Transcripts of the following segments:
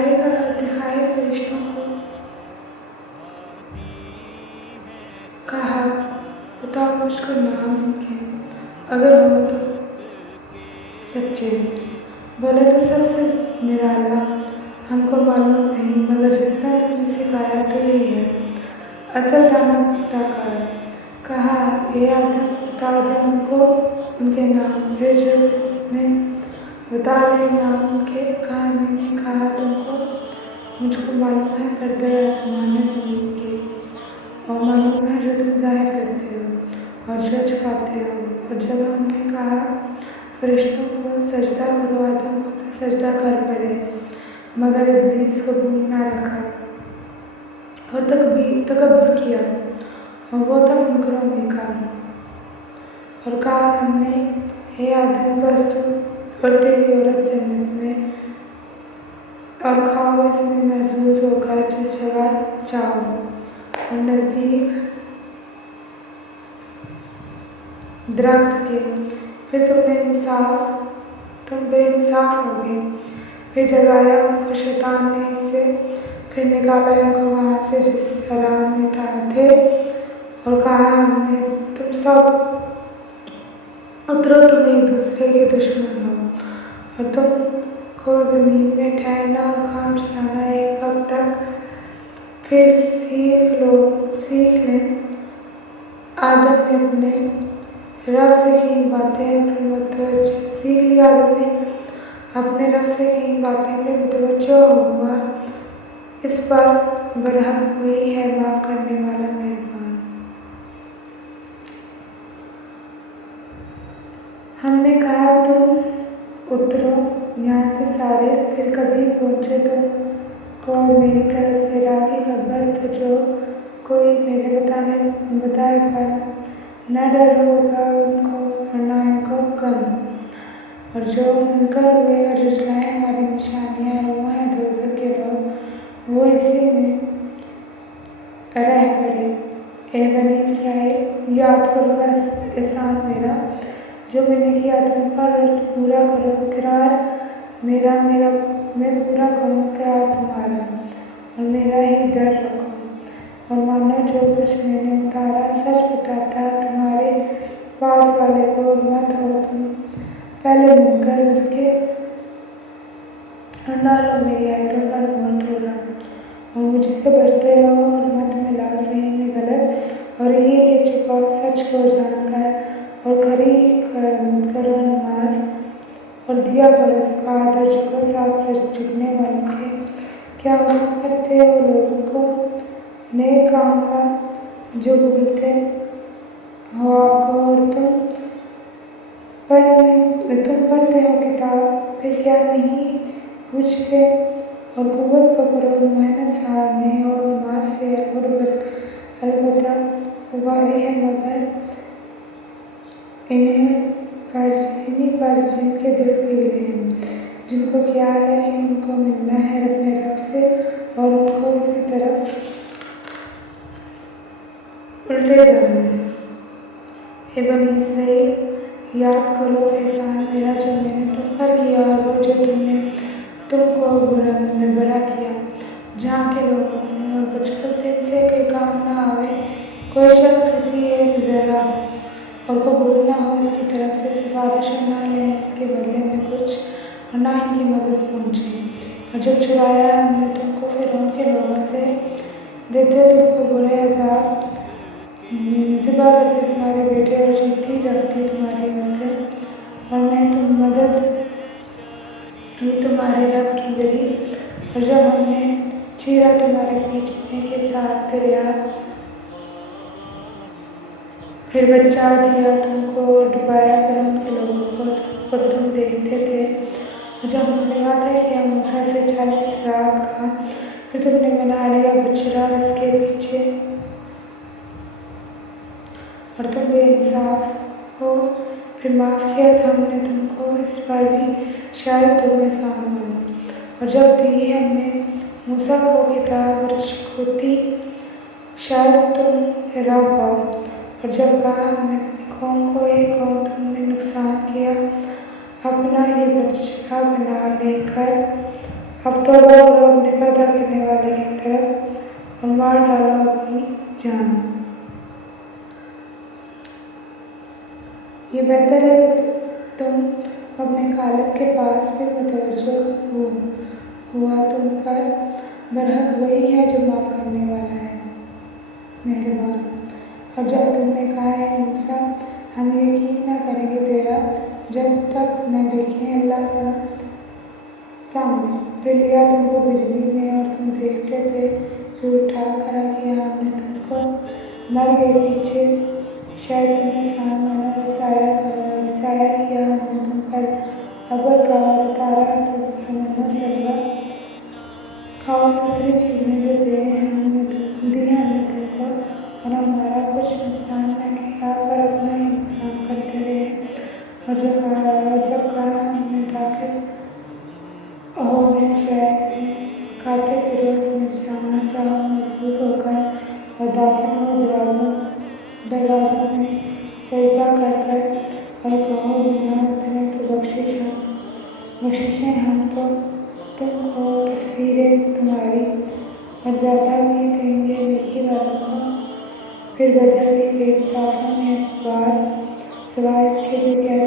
दिखाए फरिश्तों को, कहा बताओ मुझको नाम उनके, अगर हो तो सच्चे। बोले तो सबसे निराला हमको मालूम नहीं, मगर जितना तुमने सिखाया तो यही है असल दाना पुख्ताकार। कहा ये आदम बता दे उनको उनके नाम। फिर जब उसने बता दिए नाम उनके, कहा मैंने कहा तुमको मुझको मालूम है पर्दे आसमान ज़मीन के, और मालूम है जो तुम जाहिर करते हो और जो छुपाते हो। और जब हमने कहा फरिश्तों को सजदा करो आदम को, तो सजदा कर पड़े, मगर इब्लीस कबूल ना रखा और तकब्बुर किया, और वो था मुनकरों में का। और कहा हमने हे आदम बस तू और तेरी औरत जन्नत में, और खाओ इसमें महफूज होकर जिस जगह चाहो और नज़दीक दरख्त के। फिर तुम बेइंसाफ हो गए। फिर जगाया उनको शैतान ने इससे, फिर निकाला इनको वहाँ से जिस हराम में थे, और कहा हमने तुम सब उतरो, तुम एक दूसरे के दुश्मन हो, और तुमको ज़मीन में ठहरना और काम चलाना एक वक्त तक। फिर सीख लें आदम ने अपने रब से की बातें, फिर मुतवज्जो सीख लिया आदम ने अपने रब से की बातें, फिर मुतवज्जो हुआ इस पर बरहक वही है माफ़ करने वाला मेहरबान। हमने कहा तुम उतरो यहाँ से सारे, फिर कभी पहुँचे तो को मेरी तरफ से राह की खबर, तो जो कोई मेरे बताए पर न डर होगा उनको और न इनको गम। और जो मुनकर हुए और जुझलाए हमारी निशानियाँ, वो हैं दोज़ख के लोग, वो इसी में रह पड़े। ए बनी इसराइल याद करो एहसान मेरा जो मैंने किया तुम पर, और पूरा करो इकरार मेरा मैं पूरा करूँ इकरार तुम्हारा, और मेरा ही डर रखो, और मानो जो कुछ मैंने उतारा सच बताता तुम्हारे पास वाले को, और मत हो तुम पहले मुनकर उसके, और ना लो मेरी आयतों पर मोल तोड़ा। और मुझसे बचते रहो और मत मिलाओ सही में गलत, और ये कि छुपाओ सच को जानकर, और खरी करो नमाज, और दिया करो ज़कात, और झुको साथ सच झुकने वालों के। क्या हुक्म करते हो लोगों को नेक काम का जो भूलते हो आपको, और तुम पढ़ते हो किताब फिर क्या नहीं पूछते। और कुव्वत पकड़ो मेहनत सहारने, और नमाज से अलबत्ता उबारी है, मगर इन्हीं पर जिनके दिल पिघले हैं, जिनको ख्याल है कि उनको मिलना है अपने रब से, और उनको इसी तरफ उल्टे जाना है। हे बनी इसराइल याद करो एहसान मेरा जो मैंने तुम पर किया, और वो जो तुमको बुरा किया जहाँ के लोगों से, और कुछ से कोई काम ना आवे कोई शख्स किसी एक ज़रा, और कबूल ना हो इसकी तरफ से सिफारिश, ना ले इसके बदले में कुछ, और ना इनकी मदद पहुँचे। और जब छुड़ाया हमने तुमको फ़िरौन के लोगों से, देते तुमको बुरे अज़ाब, ज़िबा करके तुम्हारे बेटे, और जीती रखती तुम्हारी औरतें, और मैं तुम मदद हुई तुम्हारे रब की बरी। और जब हमने चीरा तुम्हारे पीछे के साथ दरिया, फिर बचा दिया तुमको, डुबाया फ़िरौन के लोगों को, और तुम देखते थे। और जब हमने वादा किया मूसा से 40 रात का, फिर तुमने बना लिया बछड़ा इसके पीछे, और तुम बेइंसाफ हो। फिर माफ़ किया था हमने तुमको इस पर भी, शायद तुम एहसान मानो। और जब दी हमने मूसा को किताब और शिकौती, शायद तुम रब पाओ। और जब कहा हमने अपनी कौम को, एक कौम तुमने नुकसान किया, अपना ये बच्चा बना लेकर अब तौबा करो अपने पैदा करने वाले की तरफ और मार डालो अपनी जान। ये बेहतर है कि तुम अपने खालिक के पास फिर मुतवज्जो हुआ तुम पर बरहक वही है जो माफ़ करने वाला है, मेहरबान। और जब तुमने कहा है मूसा हम यकीन न करेंगे तेरा जब तक न देखें अल्लाह का सामने, फिर लिया तुमको बिजली ने और तुम देखते थे, फिर उठा खड़ा किया हमने तुमको, मर गए पीछे शायद तुम्हें सामने रिसाया किया हमने तुम पर अबर का और उतारा तुम पर मनो सलवा, खाओ सतरी चीज़ें जो दी हमने तुमको और हमारा कुछ नुकसान न किया पर अपना ही नुकसान करते रहे। और जब कहा हमने दाखिल हो इस शहर में खाते फिरो इसमें जहाँ चाहो महफूज होकर और दाखिल हो दरवाज़ों में सजदा कर और कहो गुनाह उतने तो बख्शिशें हम तो तुमको तफसीरें तुम्हारी और ज़्यादा भी देंगे नेकी वालों को। फिर बदल ली बेइंसाफों ने बात सिवाय इसके जो कह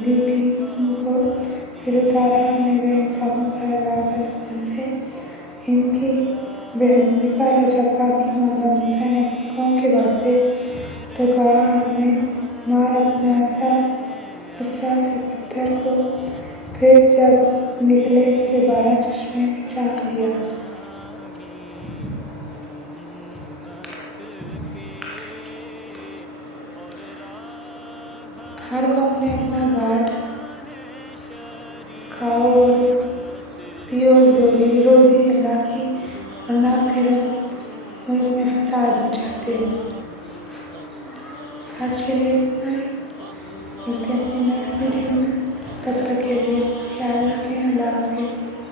दी थी तुमको, फिर उतारा हमने बेइंसाफों पर अज़ाब आसमान से इनकी बेरहमी पर। और जब पानी मांगा मूसा ने अपनी कौम के वास्ते तो कहा हमने मार अपने असा से पत्थर को, फिर जब निकले इससे 12 चश्मे भी चाक लिया। हर कौम ने अपना घाट खाओ और पियो रोज़ी अल्लाह की और ना फिरो मुल्क में फसाद मचाते। आज के लिए इतना ही, मिलते हैं अपनी नेक्स्ट वीडियो में, तब तक के लिए ख्याल रखें। अल्लाह हाफ़िज़।